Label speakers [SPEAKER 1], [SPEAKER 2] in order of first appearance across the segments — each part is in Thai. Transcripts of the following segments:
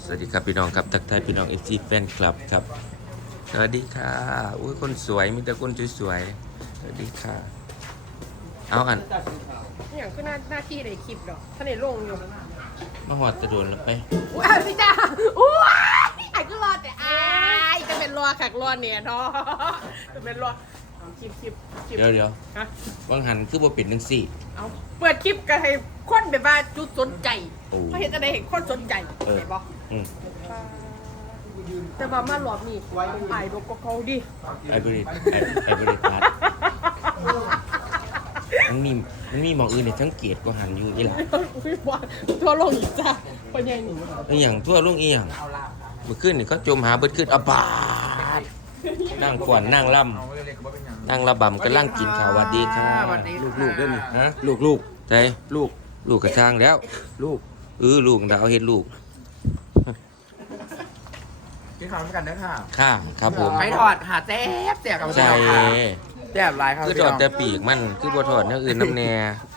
[SPEAKER 1] วัสดีครับพี่น้องครับทักทายพี่น้องFCแฟนคลับครับสวัสดีค่ะอุ้ยคนสวยมีแต่คนสวยๆสวัสดีค่ะเอาอัน
[SPEAKER 2] อย่างก็หน้าที่ในคลิปดอกท่านในลงอยู่
[SPEAKER 1] มาหอดตะโดนแล้วไป
[SPEAKER 2] ว้าวพี่จ้าอู้ไอ้ก็รอดแต่ไอ้จะเป็นรอขักรอดเนี่ยเนาะจะเป็นรอคลิป
[SPEAKER 1] เดี๋ยว
[SPEAKER 2] ฮะ
[SPEAKER 1] วังหันคือบ่เป็นจังซี่
[SPEAKER 2] เอาเปิดคลิปกันให้คนแบบว่าจุดสนใจเพราะเห็นอะไรเห็นคนสนใจเห็นปะแต่ว่ามาหลอดนี่ไอ้บอกเขาดิ
[SPEAKER 1] ไอ้บริษัทมันมีหมออื่นในทั้งเกียรติก็หันอยู่อีหล่ะ
[SPEAKER 2] ทั่วโลกอีกจ้าเป็นยัง
[SPEAKER 1] อีหยังทั่วโลกอีหยังเมื่อคืนนี่เขาจมหาเบิดขึ้นอบาดนั่งก่อนนั่งล่ำนั่งระบำก็ล่างกินข้าววัดดีค่ะ
[SPEAKER 3] ลูกด้วยนี่
[SPEAKER 1] ฮะ
[SPEAKER 3] ลูก
[SPEAKER 1] ใจลูกกระช่างแล้ว
[SPEAKER 3] ลูก
[SPEAKER 1] ลูกดาวเห็นลูก
[SPEAKER 3] กินข้าวด้วยกันนะค่ะ
[SPEAKER 1] ค่ะครับผม
[SPEAKER 3] ไม่ถอดหาแจ๊บกับ
[SPEAKER 1] ใช่
[SPEAKER 3] แจ๊บลายครับ
[SPEAKER 1] คือถอดแต่ปีกมันคือบ่ถอดอย่างอื่นน้ำแน่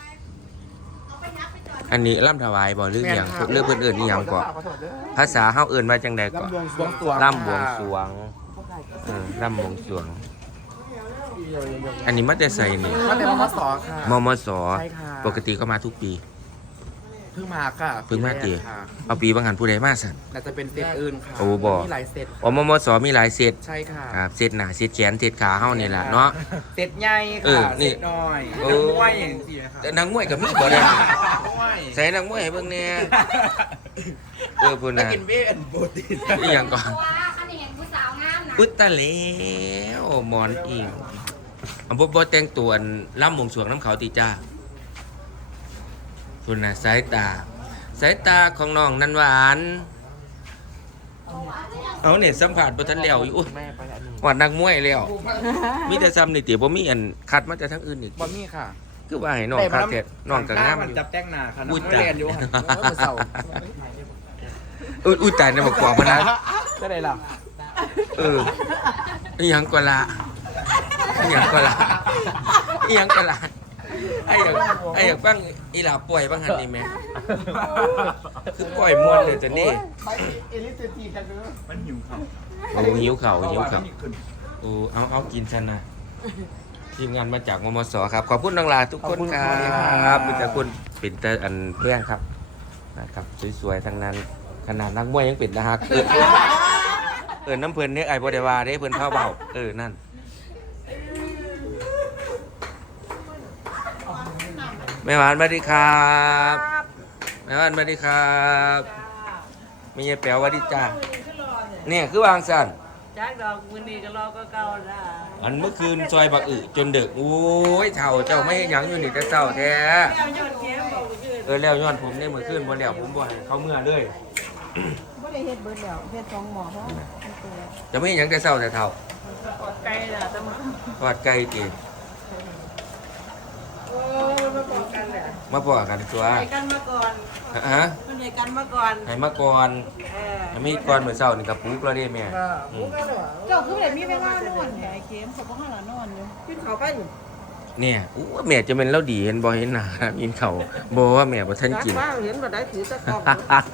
[SPEAKER 1] อันนี้ล่ำถวายบ่หรืออย่างเรื่องเพิ่นเอิ้นอีหยังก่อนภาษาเฮาเอิ้นว่าจังใดก่อนล่ำบวงสรวงล่ำบวงสรวงอันนี้มาแต่ใส่นี่
[SPEAKER 3] มันเป็นมมสค่ะ
[SPEAKER 1] มสปกติก็มาทุกปี
[SPEAKER 3] เพิ่งมาค่ะ
[SPEAKER 1] เพิ่งมาตีเอาปีบางหันผู้ใดมาสั่น
[SPEAKER 3] น่าจะเป็นเซตอื่นค่ะ
[SPEAKER 1] โอ้บ่
[SPEAKER 3] มีหลายเซต
[SPEAKER 1] มสมีหลายเซต
[SPEAKER 3] ใช่ค่ะ
[SPEAKER 1] ครับเซตหน้าเซตแขนเซตขาเฮานี่แหละเนาะ
[SPEAKER 3] เซตใหญ่ค่ะเซตน้อยนักมวยอย่างสิค่ะ
[SPEAKER 1] แต่นักมวยก็มีบ่ได้ใส่นักมวยให้เบิ่งแน่พุ่นน่ะ
[SPEAKER 3] กินเวทโปรตีน
[SPEAKER 1] อีหยังก่อนอุ๊ยตะแล้วหมอนอีกบ่แต่งตัวล่ำวงสรวงน้ำเขาติจ้าคุณน่ะสายตาของน้องนันหวานเอาเนี่ยสัมผัสบ่ทันแล้วอยู่หวานนักมวยแล้วมีแต่ซ้ำนี่ติบ่มีอันคัดมาแต่ทั้งอื่นอีก
[SPEAKER 3] บ่มีค่ะ
[SPEAKER 1] คือว่าให้น้องคัดเสร็จน้องก็งามอยู่
[SPEAKER 3] จับแต่งหน้าค่ะน้องเรียนอยู่
[SPEAKER 1] อุ้ยตายนะบ่กว่าพนัน
[SPEAKER 3] จะได้ล่ะ
[SPEAKER 1] อีหยังก็ละอีหยังก็ละไอ้อยากฟังอีหลาป่วยบ้างหันนี่แม่คือปล่อยมวนเลยแต่นี่
[SPEAKER 3] มันหิวข้าว
[SPEAKER 1] โอ้หิวเข่าโอ้เอากินฉันนะทีมงานมาจากมมสครับขอบคุณนักลาทุกคนครับมีแต่คุณเป็นแต่อันเพื่อนครับนะครับสวยๆทั้งนั้นขนาดนักมวยยังเป็นนะฮะน้ำเพลินเนี่ยไอ้บไดวาได้เพลินเข้าเบานั่นแม่หวานสวัสดีครับแม่หวานสวัสดีครับมีเยแป๋วสวัสดีจ้าเนี่ยคือวางสั่น
[SPEAKER 2] จากดอกมือนี่ก็รอก็เก่าละ
[SPEAKER 1] อันเมื่อคืนซอยบักอึจนดึกโอ้ยเถ่าเจ้าไม่ยังอยู่นี่แต่เศร้าแท้แล้วย้อนผมเนี่ยเมื่อคืนบ่แล้วผมบ่เขาเมื่อเลย
[SPEAKER 2] บ่ได้เฮ็ดเบิดแล้วเฮ็ด2หม้อเพราะ
[SPEAKER 1] จะไม่ยังแต่เศร้าแต่เถ่า
[SPEAKER 2] ทอดไก่ล่ะแต่มา
[SPEAKER 1] ทอดไก่ตีมาปอกกันตัว
[SPEAKER 2] ให้กันมาก่อน
[SPEAKER 1] ฮะ
[SPEAKER 2] มันให้กันมาก่อน
[SPEAKER 1] ให้มาก่อนไม่ก่อนเหมือนเศร้านี่กับปุ๊กแล้วดิแม่
[SPEAKER 2] เจ้าคือแบบมีเวลานอนแหเกมเขาบ่ให้เรานอนอยู่กินข้าวไป
[SPEAKER 1] เนี่ยแม่จะเป็นเล่าดีเห็นบ่เห็นหนากินข้าวบ่ว่าแม่บ่ทันกิน
[SPEAKER 2] เห็นบ่ได้ถือตะกอบ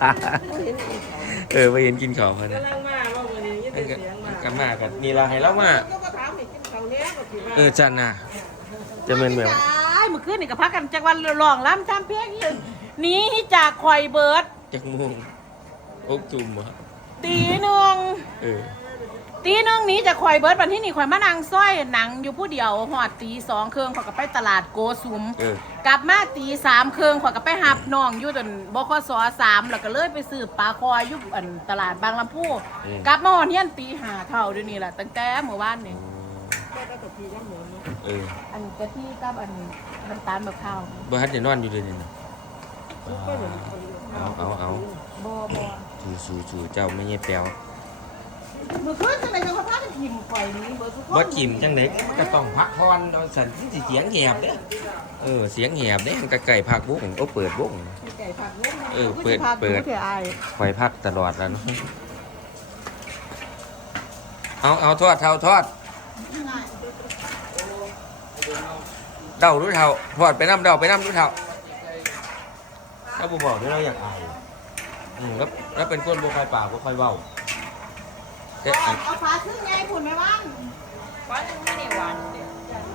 [SPEAKER 1] บ่เห็นกินข้าวเพิ่น
[SPEAKER 2] กำลังมาว่ามื้อนี้ยินเสียงมา
[SPEAKER 1] กันมากันนี่ล่ะให้เรามา
[SPEAKER 2] ก็บ่ถามให้กินข้าวแน่ก็สิ
[SPEAKER 1] จันน่ะจะเป็นแบบ
[SPEAKER 2] เมื่อคืนนี่ก็พักกันจักวันร้องล้ำทำเพลงอยู่นี้จากข่อยเบิร์ด
[SPEAKER 1] จักม่วงอกจุ่มบ่
[SPEAKER 2] ตีหนึ่งนี้จะข่อยเบิร์ดวันที่นี่ข่อยมานั่งซ้อยหนังอยู่ผู้เดียวหอดตี2 เครื่องข่อยก็ไปตลาดโกสุมกลับมาตี3 เครื่องข่อยก็ไปหับน้องอยู่จนบขส3แล้วก็เลยไปซื้อปลาคอยอยู่ตลาดบางลำพูกลับมาวันนี้ตี5เท่าเดี๋ยวนี้แหละตั้งแต่เมื่อวานนี่อันกะทิกับอันน้ำตาลมะพร้าว
[SPEAKER 1] บ่ฮัดจะนอนอยู่เลยนี่เอาบ่จู่เจ้าไม่เงี้ยแปลว
[SPEAKER 2] เมื่อคืนจังได๋จังว่าพากันถิ่มข่อยนี่เบิดทุกคน
[SPEAKER 1] บ่ถิ่มจังได๋ก็ต้องพักผ่อนเอาสั่นสิเสียงแหบเด้เสียงแหบเด้มันก็ไก่พักวงเปิดวง
[SPEAKER 2] ไก่พักวง
[SPEAKER 1] เปิดข่อยพักตลอดแล้วเนาะเอาทอดเดารู้เท่าทอดไปน้ำเดาไปน้ำรู้เท่าถ้าบุบอกด้วยเราอยากอายแล้วเป็นคนบ่ค่อยปากบ่ค่อยเว้าแต่อัน
[SPEAKER 2] เอาฟ้าขึ้นไงผุนไหมว่าง
[SPEAKER 4] วันไม่ได้วันเดียว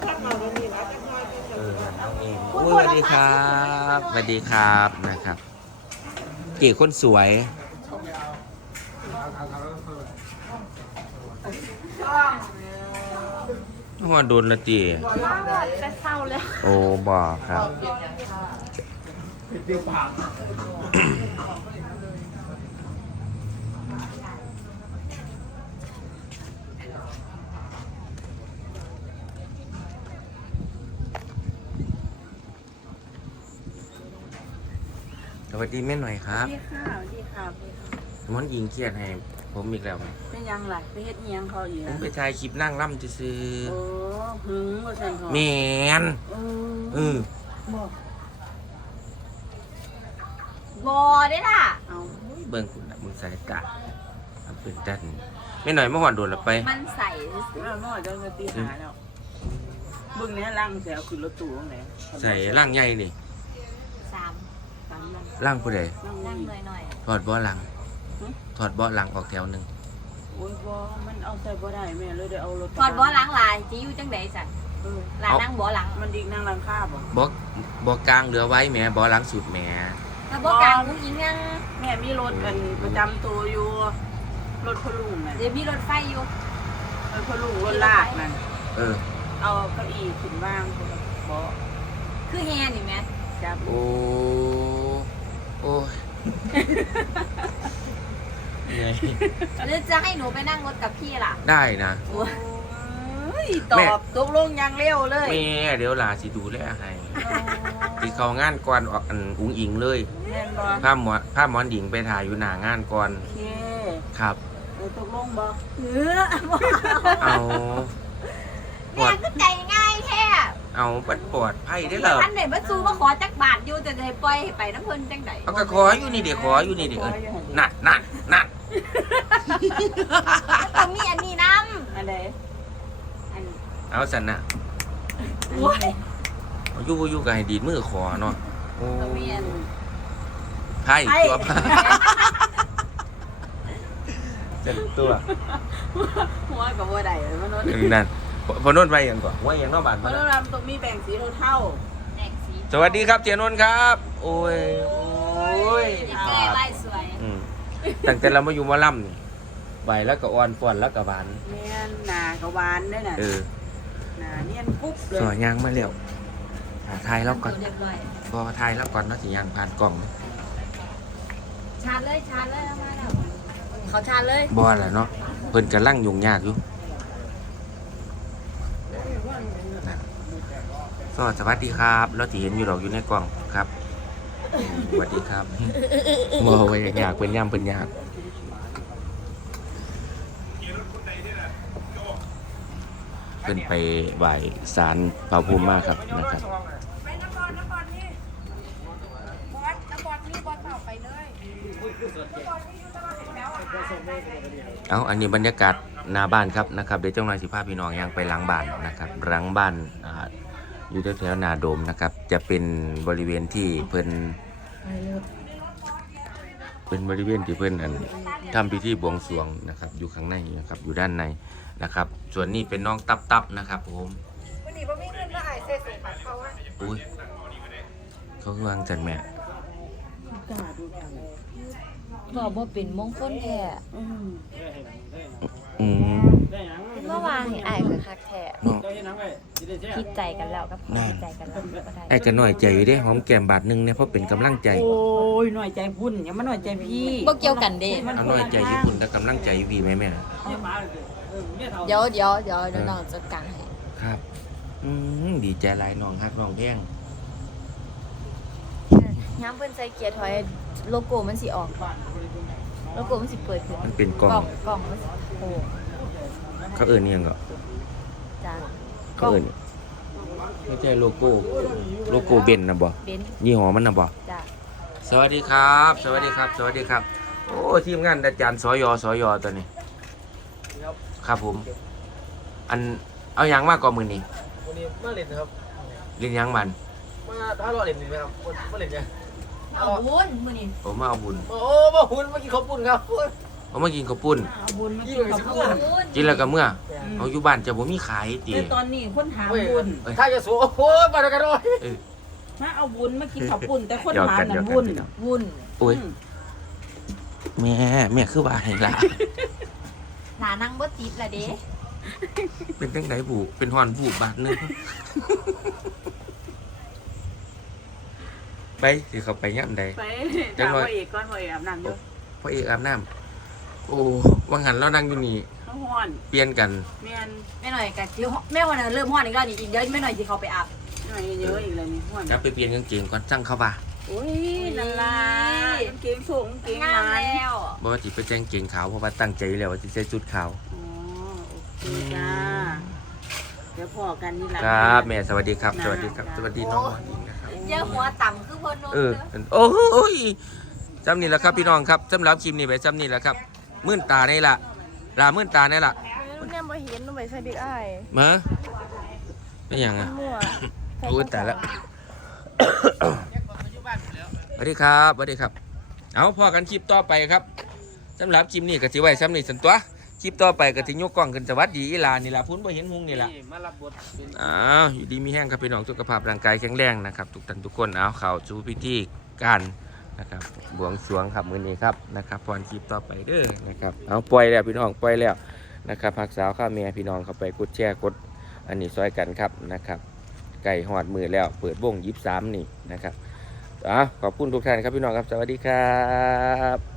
[SPEAKER 1] น้องเองสวัสดีครับสวัสดีครับนะครับเก๋คนสวยหัวโดนละตี
[SPEAKER 2] แต่เศร้าแล้ว
[SPEAKER 1] โอ้บอกครับ สวัสดีแม่หน่อยครับ
[SPEAKER 4] ดีค่ะดีค่ะ
[SPEAKER 1] ม้อนยิงเครียดให้ผมอีกแล้ว
[SPEAKER 4] เป็นยังไงไปเฮ็ดเอียงเขาอีก
[SPEAKER 1] ผมไปถ่ายคลิปนั่งล่ำซื้อ
[SPEAKER 4] โอ้หึงว่าซั่นเขา
[SPEAKER 1] แมนเออ
[SPEAKER 2] บอได้ล่ะ
[SPEAKER 4] เอา
[SPEAKER 1] เบิ่งคุณนะมึงใส่ตาทำเป็นดันแม่หน่อยเมื่อวานโดนละไป
[SPEAKER 2] มันใส่
[SPEAKER 4] แล้วน้อยจังจะตีหาแล้วเบิ่งแน่ลังเสียขึ้นรถตู้ตรงไหน
[SPEAKER 1] ใส่ร่างใหญ่นี่
[SPEAKER 2] สาม
[SPEAKER 4] ตามลัง
[SPEAKER 1] ร่างผู้ใด
[SPEAKER 2] นั่งหน่อย
[SPEAKER 1] ถอดเบาะหลังถอดเบาะหลังออกแถวหนึ่ง
[SPEAKER 4] โอ้ยบ่มันเอาใส่บ่ได้แม่เลยได้เอารถ
[SPEAKER 2] ถอดบ่อหลังลายจะอยู่จังไดสันลายนั่งบ่อหลัง
[SPEAKER 4] มันดิกนั่งลังคาบ่
[SPEAKER 1] เบาะกลางเหลือไว้แหมเบาะหลังสุดแหม
[SPEAKER 2] ถ้าบ่อกลางผู้หญิงยัง
[SPEAKER 4] แม่มีรถกันประจำตัวอยู่รถพลุงน่ะ
[SPEAKER 2] เดี๋ยวมีรถไฟอยู่
[SPEAKER 4] รถพลุงรถลากนั่น
[SPEAKER 1] เออ
[SPEAKER 4] เอาเก้าอี้ขึ้นวางบ่
[SPEAKER 2] คือแฮนี่แม่
[SPEAKER 4] จับ
[SPEAKER 1] โอ้โอ้ยเหนื่อย
[SPEAKER 2] หรือจะให้หนูไปนั่งรถกับพี่ล่ะ
[SPEAKER 1] ได้นะ
[SPEAKER 4] โอ้ยตอบตกลงอยังเร็วเลย
[SPEAKER 1] แม่เดี๋ยวลาสิดูแลให้ที่เขางานก่อนออกอันอุ้งอิงเลย
[SPEAKER 4] แม่นบ่
[SPEAKER 1] ภาพหมอนหญิงไปถ่ายอยู่หน้างานก่อน
[SPEAKER 4] โอเค
[SPEAKER 1] ครับ
[SPEAKER 4] ตกลงบ่
[SPEAKER 1] เอาปว
[SPEAKER 2] แม่
[SPEAKER 1] ด
[SPEAKER 2] ก็ใจง่ายแท้
[SPEAKER 1] เอาปัดปวดไพ่ได้เหรอ
[SPEAKER 2] ท่านไหนมาซูมาขอจักบาทอยู่จะได้ปล่อยให้ไปน้ำเพิ่นจังได
[SPEAKER 1] เอาก็ขออยู่นี่เดี๋ยวขออยู่นี่เดี๋ยวเออนั่นนั่น
[SPEAKER 2] ต้องมีอันนี้น้
[SPEAKER 4] อันใดอัน
[SPEAKER 1] เอาสันน่ะ
[SPEAKER 2] ำโอ้ย
[SPEAKER 1] อยู่กับให้ดีดมือขอเนาะโอ้
[SPEAKER 2] ต้องมีอัน
[SPEAKER 1] ไพ่ตัวไพ่เจ็บตัว
[SPEAKER 4] หัวกับบ่ได้มันโนน
[SPEAKER 1] นั่นพอนนท์ไปยังก่อนว่ายังนอกบ้าน
[SPEAKER 4] มันโนนรำตรงมีแบ่งสีเท่า
[SPEAKER 2] แดงสี
[SPEAKER 1] สวัสดีครับเจนนท์ครับ โอ้ยโอ้ย
[SPEAKER 2] เจอลายสวย
[SPEAKER 1] ตั้งแต่เรามาอยู่หมอลำนี่ใบแล้วก็อ่อนฟ้อนแล้วก็หวาน
[SPEAKER 4] แม่นหน้าก็หวานด้วยน่ะ
[SPEAKER 1] เออ
[SPEAKER 4] หน้าเนียนปุ๊บเลย
[SPEAKER 1] สวยยางมาเร็วทายแล้วก่อน
[SPEAKER 2] เรียบร้อย
[SPEAKER 1] พอทายแล้วก่อนเนาะสิยางผ่านกล่อง
[SPEAKER 2] ชาร์จเลยเอามาแล้วเขาชาร์จเลย
[SPEAKER 1] บอแหละเนาะเพิ่นกำลังยุ่งยากอยู่นั่นสวัสดีครับเราที่เห็นอยู่ดอกอยู่ในกล่องครับสวัสดีครับบอไว้อยากเป็นย่ำเป็นยากเพิ่นไปไหว้ศาลพระภูมิมากครับนะครับ
[SPEAKER 2] ไปนครนี่บอสนี่บอสเปล่าไปเลย
[SPEAKER 1] เอาอันนี้บรรยากาศหน้าบ้านครับนะครับเดี๋ยวเจ้าหน่อยสิพาพี่น้องยังไปหลังบ้านนะครับหลังบ้านอยู่แถวๆนาโดมนะครับจะเป็นบริเวณที่เพิ่นเป็นบริเวณที่เพิ่นอันทำพิธีบวงสรวงนะครับอยู่ข้างในนะครับอยู่ด้านในนะครับส่วนนี้เป็นน้องตับนะครับผมวันนี้บ่มีเงินมาให้เซ็ตส่งเขาอ่ะอุ้ยเขาวางจันแม่
[SPEAKER 5] บอกว่าเป็นมงคลแท้
[SPEAKER 1] อืม
[SPEAKER 5] เมื่อวานเห็นไอ้คือคักแท้
[SPEAKER 1] น้อง
[SPEAKER 5] คิดใจกันแล้วก็พอคิดใจกันแล้วก็ได้
[SPEAKER 1] ไอ้ก็น้อยใจอยู่เด้หอมแก้มบาทหนึงเนี่ยเพราะเป็นกำลังใจ
[SPEAKER 4] โอ้ยหน่อยใจพุ่นอย่ามาหน่อยใจพี่
[SPEAKER 5] บ่เกี่ยวกันเด้
[SPEAKER 1] เอาน้อยใจญี่ปุ่นกับกำลังใจพี่ไหมแม่
[SPEAKER 5] เดี๋ยวน้องจัดการให้
[SPEAKER 1] ครับดีใจหลายน้องฮักน้องแพง
[SPEAKER 5] ย้ำเพิ่นใส่เกียร์ถอยโลโก้มันสิออกโลโก้มันสิเปิดขึ้น
[SPEAKER 1] มันเป็นกล่อง
[SPEAKER 5] กล่องมันสิโอ้
[SPEAKER 1] เขาเอิ้นอิหยังก็
[SPEAKER 5] จ้า
[SPEAKER 1] เขาเอิ้นไม่ใช่โลโก้เบนซ์นะบ่
[SPEAKER 5] เบนซ์
[SPEAKER 1] ยี่ห้อมันนะบ่
[SPEAKER 5] จ้า
[SPEAKER 1] สวัสดีครับ สวัสดีครับ สวัสดีครับ โอ้ทีมงานอาจารย์สยตัวนี้ครับผม อันเอาหยังมากกว่ามื้อนี้
[SPEAKER 3] วันนี้มาเล่นครับ
[SPEAKER 1] เล่นหยังมัน
[SPEAKER 3] มาถ้ารอเล่นดีไหมครับมาเล่นเนี่ย
[SPEAKER 5] เอาบุญมื้อนี้
[SPEAKER 1] ผมมาเอาบุญ
[SPEAKER 3] โอ้บ่หุ่นเมื่อกี้เขาปุ่นครับ
[SPEAKER 1] เอามากินข้าวปุ้น
[SPEAKER 4] เอาบุญมากินกับบุญ
[SPEAKER 5] บุญ
[SPEAKER 1] กินแล้วก็เมื่อเอาอยู่บ้านจะบ่มีขายติ
[SPEAKER 4] แต่ตอนนี้คนถามบุญ
[SPEAKER 3] ถ้าจะสู้โอ้โหมาด้วยกันด้วย
[SPEAKER 1] เออ
[SPEAKER 4] มาเอาบุญมากินข้าวปุ้นแต่คน
[SPEAKER 1] เดี๋ยว
[SPEAKER 4] ถาม
[SPEAKER 1] กัน
[SPEAKER 4] น่ะ
[SPEAKER 1] เดี๋ยวกัน
[SPEAKER 4] บุญ
[SPEAKER 1] พี่น้อง
[SPEAKER 5] บุญ
[SPEAKER 1] โอ้ยแม่คือว่าให้ล่ะ
[SPEAKER 5] หนานั่งบ่ติดละเด้
[SPEAKER 1] เป็นจังไดบุเป็นฮ้อนบุบาดหนึงไปสิเขาไปย่ำใด
[SPEAKER 4] ไป
[SPEAKER 1] จัง
[SPEAKER 4] ถาม
[SPEAKER 1] หน่อย
[SPEAKER 4] พ่อเอกก่อนพ่อเอกอาบน้ำอยู่
[SPEAKER 1] พ่อเอกอาบน้ำโอ้วังหันเรานั่งอยู่นี่
[SPEAKER 4] เขาฮ้อน
[SPEAKER 1] เปลี่ยนกัน
[SPEAKER 4] แม่น
[SPEAKER 5] แม่หน่อยก็สิแม่วันนั้นเริ่มฮ้อนอีกแล้วนี่อีกเดี๋ยวแม่หน่อยสิเข้าไปอาบ
[SPEAKER 4] หน่อยเยอะอีกแล้วนี่ฮ้อน
[SPEAKER 1] กลับไปเปลี่ยนกางเกงก่อนสั่งเข้าบ่า
[SPEAKER 4] โอ้ยนั่นล่ะกางเกงสูงกางเกง
[SPEAKER 5] งาม
[SPEAKER 4] มัน
[SPEAKER 5] แล้ว
[SPEAKER 1] บ่ว่าสิไปแต่งเกงขาวเพราะว่าตั้งใจแล้วว่าสิใส่ชุดขาว
[SPEAKER 4] อ๋อโอเคจ้าเดี๋ยวพอกันนี่ล่ะ
[SPEAKER 1] ครับแม่สวัสดีครับ สวัสดีครับสวัสดีน้องหญิงนะครับ
[SPEAKER 5] เจ้าหัวต่ำคือพ่นน
[SPEAKER 1] เออโอ้ยจำนี่แหละครับพี่น้องครับสำหรับคลิปนี้ไปจำนี่แหละครับมื่นตาในละลามื่นตาในละ
[SPEAKER 6] มันเนี่ยบ่เห็นต้องไปใช้บิ๊กไอ
[SPEAKER 1] มาไม่ยังอ่ะ
[SPEAKER 6] มั่ว
[SPEAKER 1] พูดแต่ละสวัสดีครับสวัสดีครับเอาพอกันคลิปต่อไปครับสำหรับคลิปนี้ก็สิไว้ซ้ำนี่สันตัวคลิปต่อไปก็สิยกกล้องขึ้นสวัสดีอีหลานี่ล่ะพุ่นบ่เห็นหุงนี่ล่ะ
[SPEAKER 3] มารับบทเป็น
[SPEAKER 1] อยู่ดีมีแห้งครับพี่น้องสุขภาพร่างกายแข็งแรงนะครับทุกท่านทุกคนเอาเข้าสู่พิธีการนะครับบวงสรวงครับมื้อนี้ครับนะครับพรคลิปต่อไปเด้อนะครับเอาปล่อยแล้วพี่น้องปล่อยแล้วนะครับพักสาวข้าเมียพี่น้องเข้าไปกดแชร์กดอันนี้ซอยกันครับนะครับไก่หอดมือแล้วเปิดวง23นี่นะครับขอบคุณทุกท่านครับพี่น้องครับสวัสดีครับ